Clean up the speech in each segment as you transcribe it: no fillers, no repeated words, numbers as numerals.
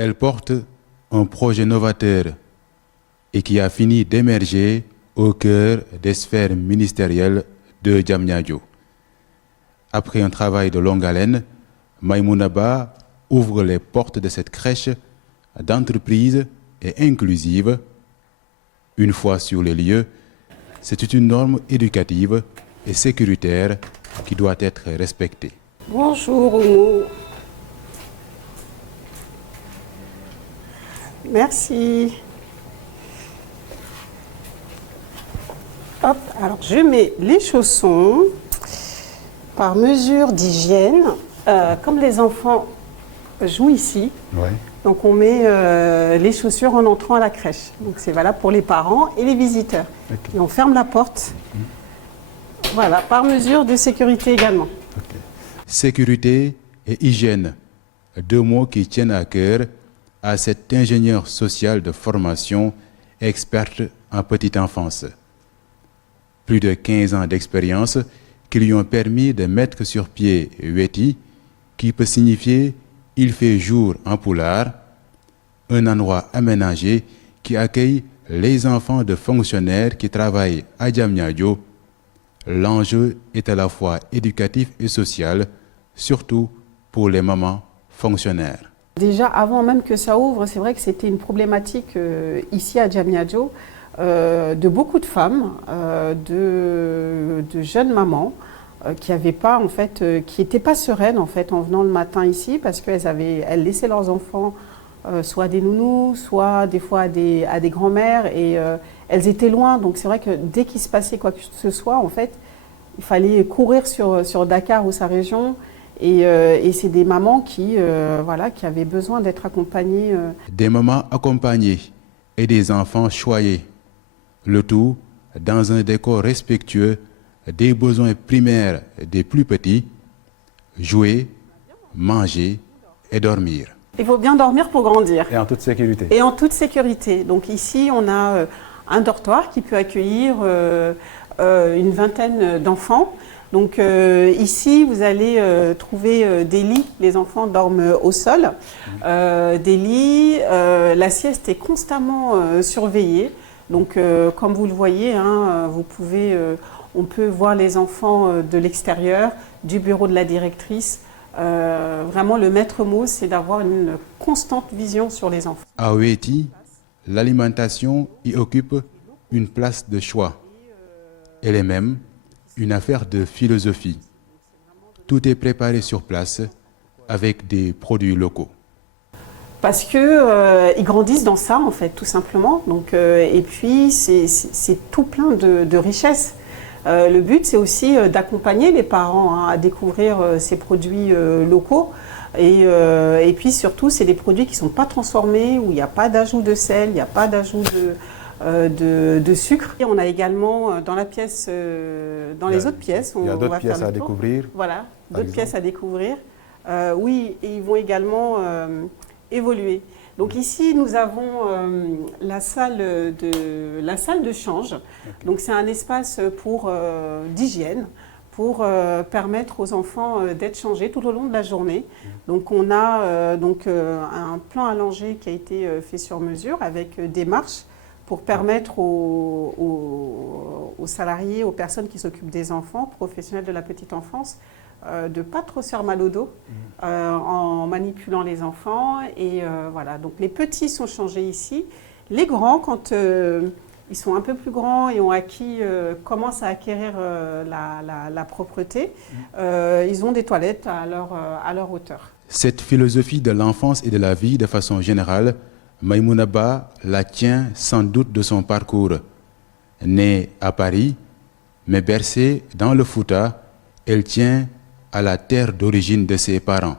Elle porte un projet novateur et qui a fini d'émerger au cœur des sphères ministérielles de Diamniadio. Après un travail de longue haleine, Maïmouna Ba ouvre les portes de cette crèche d'entreprise et inclusive. Une fois sur les lieux, c'est une norme éducative et sécuritaire qui doit être respectée. Bonjour Oumou. Merci. Hop, alors je mets les chaussons par mesure d'hygiène. Comme les enfants jouent ici, Ouais. donc on met les chaussures en entrant à la crèche. Donc c'est valable pour les parents et les visiteurs. Okay. Et on ferme la porte. Voilà, par mesure de sécurité également. Okay. Sécurité et hygiène, deux mots qui tiennent à cœur à cet ingénieur social de formation experte en petite enfance. Plus de 15 ans d'expérience qui lui ont permis de mettre sur pied Weti, qui peut signifier « il fait jour » en pulaar, un endroit aménagé qui accueille les enfants de fonctionnaires qui travaillent à Diamniadio. L'enjeu est à la fois éducatif et social, surtout pour les mamans fonctionnaires. Déjà, avant même que ça ouvre, c'est vrai que c'était une problématique ici à Diamniadio de beaucoup de femmes, de jeunes mamans qui n'avaient pas, en fait, qui n'étaient pas sereines en fait en venant le matin ici parce qu'elles laissaient leurs enfants soit à des nounous, soit des fois à des grands-mères et elles étaient loin. Donc c'est vrai que dès qu'il se passait quoi que ce soit, en fait, il fallait courir sur Dakar ou sa région. Et c'est des mamans qui avaient besoin d'être accompagnées. Des mamans accompagnées et des enfants choyés. Le tout dans un décor respectueux des besoins primaires des plus petits, jouer, manger et dormir. Il faut bien dormir pour grandir. Et en toute sécurité. Et en toute sécurité. Donc ici, on a un dortoir qui peut accueillir une vingtaine d'enfants. Donc ici, vous allez trouver des lits, les enfants dorment au sol, des lits, la sieste est constamment surveillée. Donc comme vous le voyez, hein, on peut voir les enfants de l'extérieur, du bureau de la directrice. Vraiment, le maître mot, c'est d'avoir une constante vision sur les enfants. À Weti, l'alimentation y occupe une place de choix. Elle est même une affaire de philosophie. Tout est préparé sur place avec des produits locaux. Parce qu'ils grandissent dans ça, en fait, tout simplement. Donc, et puis, c'est tout plein de richesses. Le but, c'est aussi d'accompagner les parents à découvrir ces produits locaux. Et puis, surtout, c'est des produits qui ne sont pas transformés, où il n'y a pas d'ajout de sel, il n'y a pas d'ajout de sucre. Et on a également dans la pièce, dans les autres pièces, il y a d'autres pièces à découvrir. Voilà, d'autres pièces à découvrir. Oui, et ils vont également évoluer. Donc ici, nous avons la salle de change. Okay. Donc c'est un espace d'hygiène pour permettre aux enfants d'être changés tout au long de la journée. Donc on a un plan allongé qui a été fait sur mesure avec des marches pour permettre aux salariés, aux personnes qui s'occupent des enfants, professionnels de la petite enfance, de ne pas trop se faire mal au dos en manipulant les enfants. Et voilà, donc les petits sont changés ici. Les grands, quand ils sont un peu plus grands et commencent à acquérir la propreté, ils ont des toilettes à leur hauteur. Cette philosophie de l'enfance et de la vie de façon générale, Maïmouna Ba la tient sans doute de son parcours. Née à Paris, mais bercée dans le Fouta, elle tient à la terre d'origine de ses parents.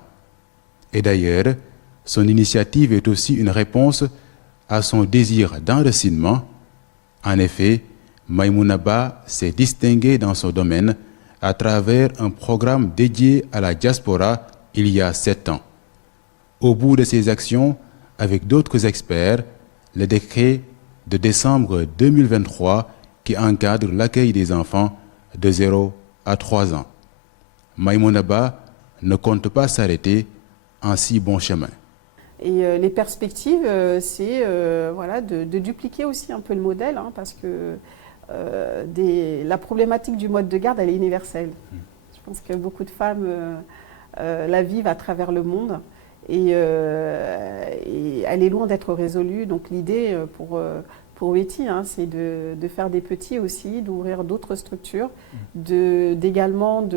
Et d'ailleurs, son initiative est aussi une réponse à son désir d'enracinement. En effet, Maïmouna Ba s'est distinguée dans son domaine à travers un programme dédié à la diaspora il y a 7 ans. Au bout de ses actions, avec d'autres experts, le décret de décembre 2023 qui encadre l'accueil des enfants de 0 à 3 ans. Maïmouna Ba ne compte pas s'arrêter en si bon chemin. Et les perspectives, c'est voilà, de dupliquer aussi un peu le modèle, hein, parce que la problématique du mode de garde, elle est universelle. Je pense que beaucoup de femmes la vivent à travers le monde et elle est loin d'être résolue. Donc l'idée pour Betty, hein, c'est de faire des petits aussi, d'ouvrir d'autres structures, d'également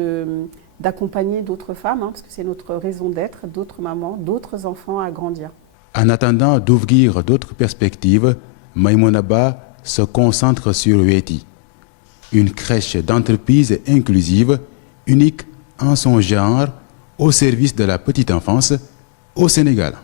d'accompagner d'autres femmes, hein, parce que c'est notre raison d'être, d'autres mamans, d'autres enfants à grandir. En attendant d'ouvrir d'autres perspectives, Maïmouna Ba se concentre sur Weti, une crèche d'entreprise inclusive, unique en son genre, au service de la petite enfance au Sénégal.